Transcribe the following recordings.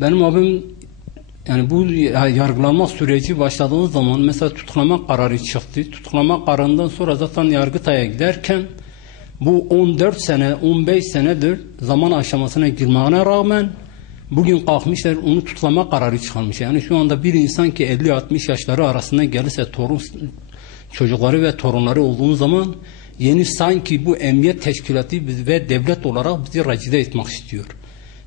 Benim abim yani bu yargılanma süreci başladığı zaman mesela tutuklama kararı çıktı. Tutuklama kararından sonra zaten Yargıtay'a giderken bu 14 sene, 15 senedir zaman aşamasına girmesine rağmen bugün kalkmışlar onu tutuklama kararı çıkarmış. Yani şu anda bir insan ki 50-60 yaşları arasında gelirse çocukları ve torunları olduğu zaman yeni sanki bu emniyet teşkilatı ve devlet olarak bizi racide etmek istiyor.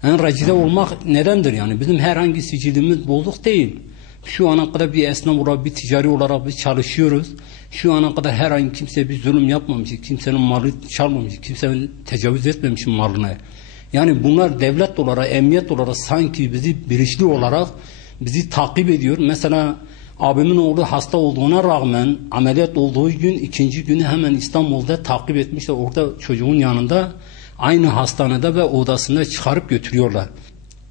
Yani racide olmak nedendir yani? Bizim herhangi sicilimiz bozuk değil. Şu ana kadar bir esnaf olarak, bir ticari olarak biz çalışıyoruz. Şu ana kadar herhangi kimse bir zulüm yapmamış, kimsenin malı çalmamış, kimsenin tecavüz etmemiş malına. Yani bunlar devlet olarak, emniyet olarak sanki bizi bilinçli olarak bizi takip ediyor. Mesela abimin oğlu hasta olduğuna rağmen ameliyat olduğu gün, ikinci günü hemen İstanbul'da takip etmişler. Orada çocuğun yanında aynı hastanede ve odasında çıkarıp götürüyorlar.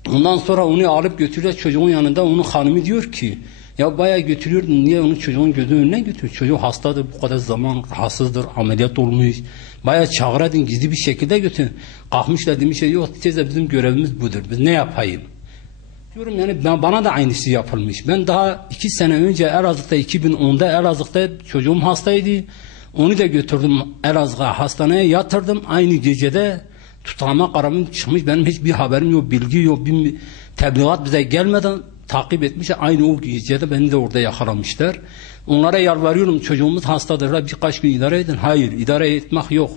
Ondan sonra onu alıp götürüyorlar çocuğun yanında. Onun hanımı diyor ki ya bayağı götürüyordun, niye onu çocuğun gözü önüne götürüyor? Çocuk hastadır, bu kadar zaman rahatsızdır, ameliyat olmuş. Bayağı çağıradın, gizli bir şekilde götür. Kalkmışlar demişler yok teyze bizim görevimiz budur, biz ne yapayım? Diyorum yani bana da aynısı yapılmış. Ben daha 2 sene önce Elazığ'da 2010'da Elazığ'da çocuğum hastaydı. Onu da götürdüm Elazığ'a hastaneye yatırdım. Aynı gecede tutuklama kararım çıkmış. Benim hiçbir haberim yok, bilgi yok, bir tebliğat bize gelmeden takip etmişler. Aynı o gecede beni de orada yakalamışlar. Onlara yalvarıyorum çocuğumuz hastadır, birkaç gün idare edin. Hayır, idare etmek yok.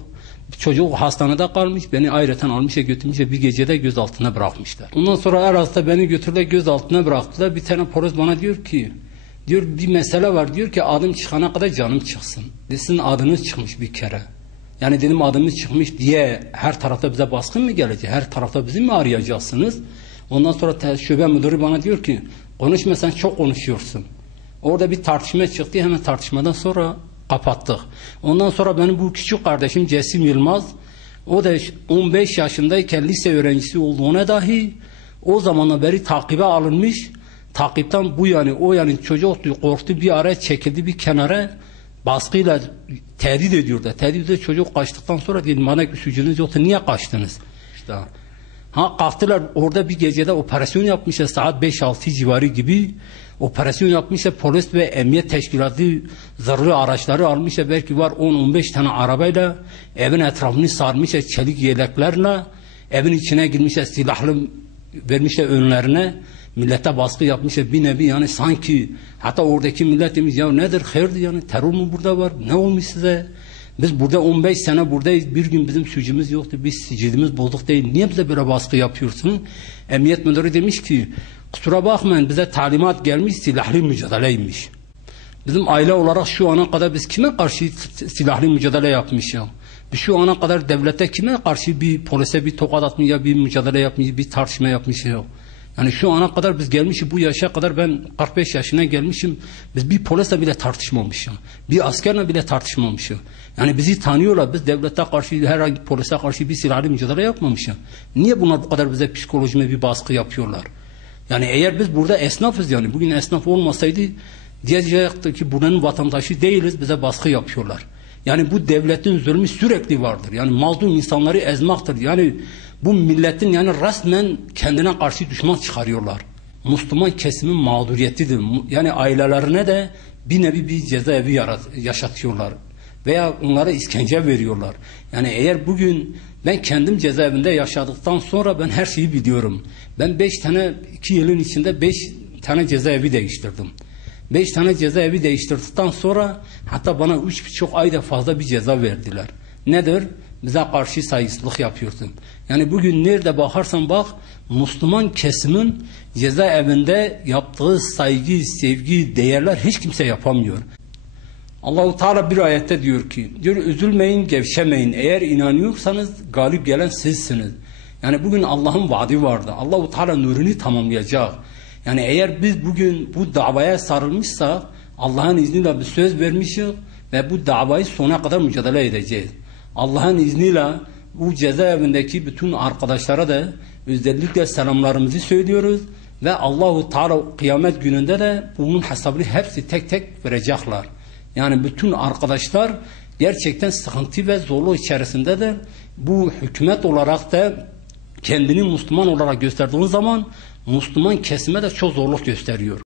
Çocuk hastanede kalmış, beni ayrıca almışlar götürmüşler, bir gecede gözaltına bırakmışlar. Ondan sonra Elazığ'da beni götürdüler gözaltına bıraktılar. Bir tane polis bana diyor ki, diyor bir mesele var, diyor ki adım çıkana kadar canım çıksın. Desin adınız çıkmış bir kere. Yani dedim adımız çıkmış diye her tarafta bize baskın mı gelecek? Her tarafta bizi mi arayacaksınız? Ondan sonra şube müdürü bana diyor ki konuşma sen çok konuşuyorsun. Orada bir tartışma çıktı, hemen tartışmadan sonra kapattık. Ondan sonra benim bu küçük kardeşim Cesim Yılmaz, o da 15 yaşındayken lise öğrencisi olduğuna dahi o zamandan beri takibe alınmış. Takipten bu yani o yani çocuk korktu, bir ara çekildi bir kenara, baskıyla tehdit ediyordu. Tehdit ediyordu, çocuk kaçtıktan sonra dedim bana suçunuz yoksa niye kaçtınız? İşte kalktılar orada bir gecede operasyon yapmışlar saat 5-6 civarı gibi. Operasyon yapmışlar, polis ve emniyet teşkilatı zırhlı araçları almışlar, belki var 10-15 tane arabayla evin etrafını sarmışlar çelik yeleklerle, evin içine girmişler, silahlı vermişler önlerine, millete baskı yapmışlar bir nevi yani sanki, hatta oradaki millet demiş ya nedir hayırdır yani terör mü burada var, ne olmuş size? Biz burada 15 sene buradayız, bir gün bizim suçumuz yoktu, biz sicilimiz bozuk değil, niye bize böyle baskı yapıyorsun? Emniyet müdürü demiş ki kusura bakmayın bize talimat gelmiş, silahlı mücadeleymiş. Bizim aile olarak şu ana kadar biz kime karşı silahlı mücadele yapmış ya? Biz şu ana kadar devlete kime karşı bir polise bir tokat atmış ya, bir mücadele yapmış, bir tartışma yapmış ya? Yani şu ana kadar biz gelmişiz bu yaşa kadar, ben 45 yaşına gelmişim, biz bir polisle bile tartışmamışız. Bir askerle bile tartışmamışız. Yani bizi tanıyorlar, biz devlete karşı, herhangi polise karşı bir silahlı mücadele yapmamışız. Niye bunlar bu kadar bize psikolojime bir baskı yapıyorlar? Yani eğer biz burada esnafız, yani bugün esnaf olmasaydı diyecektik ki buranın vatandaşı değiliz, bize baskı yapıyorlar. Yani bu devletin zulmü sürekli vardır. Yani mazlum insanları ezmaktır. Yani bu milletin yani resmen kendine karşı düşman çıkarıyorlar. Müslüman kesimin mağduriyetidir. Yani ailelerine de bir nevi bir cezaevi yaşatıyorlar. Veya onlara işkence veriyorlar. Yani eğer bugün ben kendim cezaevinde yaşadıktan sonra ben her şeyi biliyorum. Ben 2 yılın içinde 5 tane cezaevi değiştirdim. 5 tane cezaevi değiştirdikten sonra hatta bana 3,5 ayda fazla bir ceza verdiler. Nedir? Bize karşı saygısızlık yapıyorsun. Yani bugün nerede bakarsan bak, Müslüman kesimin cezaevinde yaptığı saygı, sevgi, değerler hiç kimse yapamıyor. Allah-u Teala bir ayette diyor ki, diyor üzülmeyin, gevşemeyin. Eğer inanıyorsanız galip gelen sizsiniz. Yani bugün Allah'ın vaadi vardı. Allah-u Teala nurunu tamamlayacak. Yani eğer biz bugün bu davaya sarılmışsak, Allah'ın izniyle bir söz vermişiz ve bu davayı sona kadar mücadele edeceğiz. Allah'ın izniyle bu cezaevindeki bütün arkadaşlara da özellikle selamlarımızı söylüyoruz ve Allah-u Teala kıyamet gününde de bunun hesabını hepsi tek tek verecekler. Yani bütün arkadaşlar gerçekten sıkıntı ve zorluk içerisindedir. Bu hükümet olarak da kendini Müslüman olarak gösterdiğin zaman Müslüman kesime de çok zorluk gösteriyor.